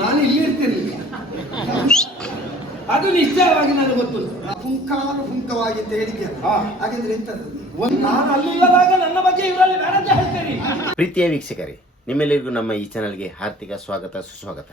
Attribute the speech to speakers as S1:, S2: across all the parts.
S1: ನಾನು ಇಲ್ಲಿ ಇರ್ತೀನಿ. ಅದು ನಿಶ್ಚಯವಾಗಿ ನನಗೆ ಗೊತ್ತು.
S2: ಹುಂಕಾರ ಹುಂಕವಾಗಿ ಅಂತ ಹೇಳಿದ್ಯಾ. ಹಾಗಾದ್ರೆ ಎಂತದ್ದು?
S1: ಒಂದು ನಾನು ಅಲ್ಲಿಲ್ಲದಾಗ ನನ್ನ ಬಗ್ಗೆ ಇವರಲ್ಲಿ ಬೇರೆ ಹೇಳ್ತೇನೆ
S3: ಪ್ರೀತಿಯ ವೀಕ್ಷಕರೇ ನಿಮ್ಮೆಲ್ಲರಿಗೂ ನಮ್ಮ ಈ ಚಾನಲ್ಗೆ ಹಾರ್ದಿಕ ಸ್ವಾಗತ ಸುಸ್ವಾಗತ.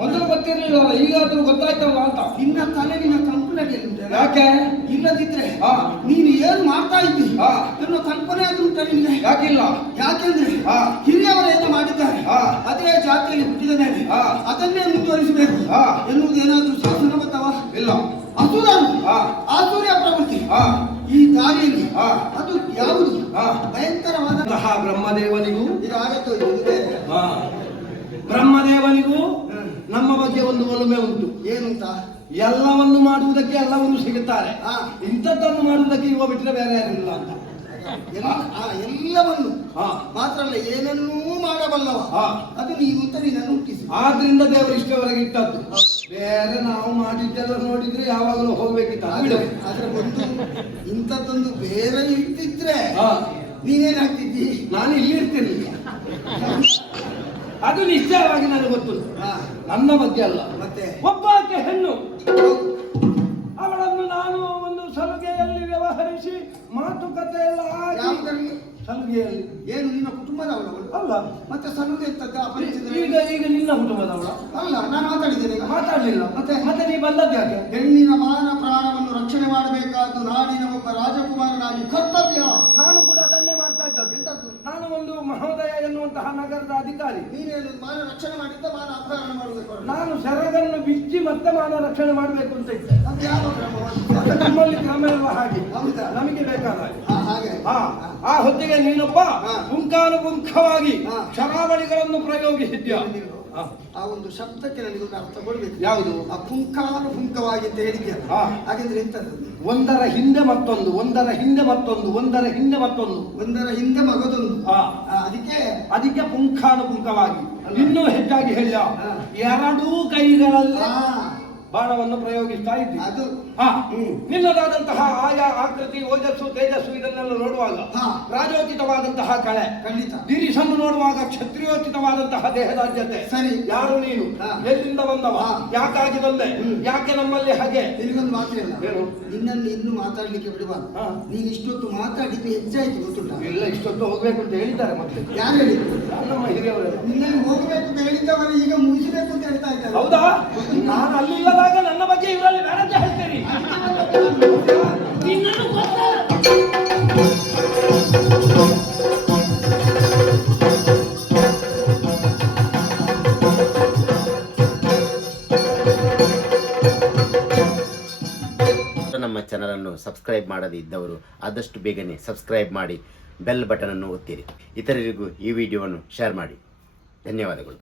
S2: ಮೊದಲು
S1: ಗೊತ್ತಿರಲಿಲ್ಲ ಈಗಾದ್ರೂ ಗೊತ್ತಾಯ್ತಲ್ಲ ಅಂತ
S2: ನಿನ್ನ ತಲೆ ನಿನ್ನ ಕಲ್ಪನೆಯಲ್ಲಿ ಉಂಟು
S1: ಯಾಕೆ?
S2: ಇಲ್ಲದಿದ್ರೆ. ನೀನು ಏನು ಮಾಡ್ತಾ ಇದ್ದಿ? ಎನ್ನೋ ಕಲ್ಪನೆ ಆದ್ರೂ ನಿನ್ಗೆ
S1: ಯಾಕಿಲ್ಲ?
S2: ಯಾಕೆಂದ್ರೆ
S1: ಹಾ.
S2: ಹಿರಿಯವರು ಏನು ಮಾಡಿದ್ದಾರೆ. ಅದೇ ಜಾತಿಯಲ್ಲಿ
S1: ಹುಟ್ಟಿದನೆ.
S2: ಅದನ್ನೇ ಮುಂದುವರಿಸಬೇಕು.
S1: ಹಾ.
S2: ಎನ್ನುವುದು ಏನಾದ್ರೂ ಶಾಸನಬದ್ಧವ
S1: ಇಲ್ಲ. ಅಸುರನು
S2: ಆಸುರ್ಯ ಪ್ರವೃತ್ತಿ. ಈ ದಾರಿಯಲ್ಲಿ ಅದು ಯಾವುದು?
S1: ಹಾ.
S2: ಭಯಂಕರವಾದ
S1: ಅಂತಹ ಬ್ರಹ್ಮದೇವನಿಗೂ?
S2: ಇದು ಆಗತ್ತೋ ಇದು
S1: ಬ್ರಹ್ಮದೇವನಿಗೂ
S2: ಹ್ಮ್.
S1: ನಮ್ಮ ಬಗ್ಗೆ ಒಂದು ಒಲುಮೆ ಉಂಟು.
S2: ಏನು ಅಂತ
S1: ಎಲ್ಲವನ್ನು ಮಾಡುವುದಕ್ಕೆ ಎಲ್ಲವನ್ನು ಸಿಗುತ್ತಾರೆ. ಇಂಥದ್ದನ್ನು ಮಾಡುವುದಕ್ಕೆ ಇವ ಬಿಟ್ಟರೆ ಬೇರೆ ಯಾರಿಲ್ಲ ಅಂತ.
S2: ಎಲ್ಲವನ್ನು. ಮಾತ್ರ ಅಲ್ಲ ಏನನ್ನೂ ಮಾಡಬಲ್ಲವ.
S1: ಹಾ.
S2: ಅದು ನೀವು ಅಂತ ನಿನ್ನನ್ನು ಹುಟ್ಟಿಸಿ
S1: ಆದ್ರಿಂದ ದೇವರು ಇಷ್ಟವರೆಗೆ ಇಟ್ಟದ್ದು. ಬೇರೆ ನಾವು ಮಾಡಿದ್ದೆಲ್ಲ ನೋಡಿದ್ರೆ ಯಾವಾಗಲೂ ಹೋಗ್ಬೇಕಿತ್ತು.
S2: ಆದ್ರೆ ಒಂದು ಇಂಥದ್ದೊಂದು ಬೇರೆ ಇಟ್ಟಿದ್ರೆ ನೀನೇನಾಗ್ತಿದ್ದಿ
S1: ನಾನು ಇಲ್ಲಿ ಇರ್ತೇನೆ ಅದು ನಿಶ್ಚಯವಾಗಿ ನನಗೆ ಗೊತ್ತು.
S2: ಹಾ.
S1: ನನ್ನ ಬಗ್ಗೆ ಅಲ್ಲ.
S2: ಮತ್ತೆ?
S1: ಒಬ್ಬಾಕೆ ಹೆಣ್ಣು. ಅವಳನ್ನು ನಾನು ಒಂದು ಸಲುಗೆಯಲ್ಲಿ ವ್ಯವಹರಿಸಿ ಮಾತುಕತೆ ಎಲ್ಲ ಆಗಿ ಸಲುಗೆಯಲ್ಲಿ.
S2: ಏನು ನಿನ್ನ ಕುಟುಂಬದವಳು?
S1: ಅಲ್ಲ.
S2: ಮತ್ತೆ ಸಲುಗೆ ಅಪರಿಚಿತ
S1: ಈಗ ಈಗ ನಿನ್ನ ಕುಟುಂಬದವಳು?
S2: ಅಲ್ಲ ನಾನು ಮಾತಾಡಿದ್ದೇನೆ ಈಗ.
S1: ಮಾತಾಡಲಿಲ್ಲ.
S2: ಮತ್ತೆ?
S1: ಮತ್ತೆ ನೀ ಬಂದದ್ದು ಯಾಕೆ?
S2: ಹೆಣ್ಣಿನ ಮಾನ ಪ್ರಾಣವನ್ನು ರಕ್ಷಣೆ ಮಾಡಬೇಕಾದ್ದು ನಾಡಿನ ಒಬ್ಬ ರಾಜಕುಮಾರನಾಗಿ ಕರ್ತವ್ಯ.
S1: ನಾನು ಕೂಡ
S2: ಎಂತದ್ದು?
S1: ನಾನು ಒಂದು ಮಹೋದಯ ಎನ್ನುವಂತಹ ನಗರದ ಅಧಿಕಾರಿ.
S2: ನೀನೇನು ಮಾನ ರಕ್ಷಣೆ ಮಾಡಿದ್ದ ಮಾನ ಅಪಹರಣ ಮಾಡಬೇಕು
S1: ನಾನು ಸೆರಗನ್ನು ಬಿಚ್ಚಿ ಮತ್ತೆ ಮಾನ ರಕ್ಷಣೆ ಮಾಡಬೇಕು ಅಂತ ಇದ್ದೆ.
S2: ಅದು ಯಾವ
S1: ನಮ್ಮಲ್ಲಿ ಕ್ರಮ ಎಲ್ಲ ಹಾಗೆ.
S2: ಹೌದಾ?
S1: ನಮಗೆ ಬೇಕಾದ ಹಾಗೆ.
S2: ಹಾ,
S1: ಆ, ಹೊತ್ತಿಗೆ ನೀನೊಬ್ಬ. ಪುಂಖಾನುಪುಂಖವಾಗಿ. ಶರಾವಳಿಗಳನ್ನು ಪ್ರಯೋಗಿಸಿದ್ಯಾ? ಆ,
S2: ಒಂದು ಶಬ್ದಕ್ಕೆ ನನಗೆ ಒಂದು ಅರ್ಥ ಕೊಡ್ಬೇಕು
S1: ಯಾವುದು?
S2: ಆ ಪುಂಖಾನು ಪುಂಖವಾಗಿ ಅಂತ ಹೇಳಿದ್ಯ? ಹಾಗೆಂದ್ರೆ ಎಂತ ಎಂತದ್ದು
S1: ಒಂದರ ಹಿಂದೆ ಮತ್ತೊಂದು ಒಂದರ ಹಿಂದೆ ಮತ್ತೊಂದು ಒಂದರ ಹಿಂದೆ ಮತ್ತೊಂದು.
S2: ಒಂದರ ಹಿಂದೆ ಮಗದೊಂದು. ಅದಕ್ಕೆ
S1: ಅದಕ್ಕೆ ಪುಂಖಾನುಪುಂಖವಾಗಿ ಇನ್ನೂ ಹೆಚ್ಚಾಗಿ
S2: ಹೇಳ.
S1: ಎರಡೂ ಕೈಗಳಲ್ಲಿ ಬಾಣವನ್ನು ಪ್ರಯೋಗಿಸ್ತಾ ಇದ್ದ
S2: ಅದು.
S1: ಹಾ.
S2: ಹ್ಮ್.
S1: ನಿನ್ನದಾದಂತಹ ಆಯಾ ಆಕೃತಿ ಓಜಸ್ಸು ತೇಜಸ್ಸು ಇದನ್ನೆಲ್ಲ ನೋಡುವಾಗ
S2: ಹಾ.
S1: ರಾಜೋಚಿತವಾದಂತಹ ಕಳೆ
S2: ಖಂಡಿತ.
S1: ಗಿರಿಸನ್ನು ನೋಡುವಾಗ ಕ್ಷತ್ರಿಯೋಚಿತವಾದಂತಹ ದೇಹದಾರ್ಜತೆ
S2: ಸರಿ.
S1: ಯಾರು ನೀನು. ಎಲ್ಲಿಂದ ಬಂದವ. ಯಾಕಾಗಿ ಬಂದೆ? ಯಾಕೆ ನಮ್ಮಲ್ಲಿ ಹಾಗೆ?
S2: ನಿನಗೊಂದು ಮಾತಿಲ್ಲ
S1: ಏನು?
S2: ನಿನ್ನನ್ನು ಇನ್ನು ಮಾತಾಡ್ಲಿಕ್ಕೆ ಬಿಡುವ
S1: ನೀ
S2: ನೀನು ಇಷ್ಟೊತ್ತು ಮಾತಾಡಿದ್ದು ಹೆಚ್ಚಾಯ್ತು ಗೊತ್ತುಂಟ?
S1: ಇಲ್ಲ ಇಷ್ಟೊತ್ತು ಹೋಗ್ಬೇಕು ಅಂತ ಹೇಳಿದ್ದಾರೆ ಮತ್ತೆ.
S2: ಯಾರು ಹೇಳಿದ್ರು
S1: ನಮ್ಮ ಹಿರಿಯವರು
S2: ನಿನ್ನನ್ನು ಹೋಗಬೇಕು ಅಂತ ಹೇಳಿದ್ದವರು ಈಗ ಮುಗಿಸಬೇಕು ಅಂತ ಹೇಳ್ತಾ ಇದ್ದಾರೆ.
S1: ಹೌದಾ? ನಾನು ಅಲ್ಲಿಲ್ಲದಾಗ ನನ್ನ ಬಗ್ಗೆ ಇವರಲ್ಲಿ ಬೇರೆ ಹೇಳ್ತೇನೆ ನಿನ್ನನ್ನು ಗೊತ್ತಾ?
S3: ನಮ್ಮ ಚಾನಲನ್ನು ಸಬ್ಸ್ಕ್ರೈಬ್ ಮಾಡದೇ ಇದ್ದವರು ಆದಷ್ಟು ಬೇಗನೆ ಸಬ್ಸ್ಕ್ರೈಬ್ ಮಾಡಿ ಬೆಲ್ ಬಟನ್ ಅನ್ನು ಒತ್ತಿರಿ. ಇತರರಿಗೂ ಈ ವಿಡಿಯೋವನ್ನು ಶೇರ್ ಮಾಡಿ. ಧನ್ಯವಾದಗಳು.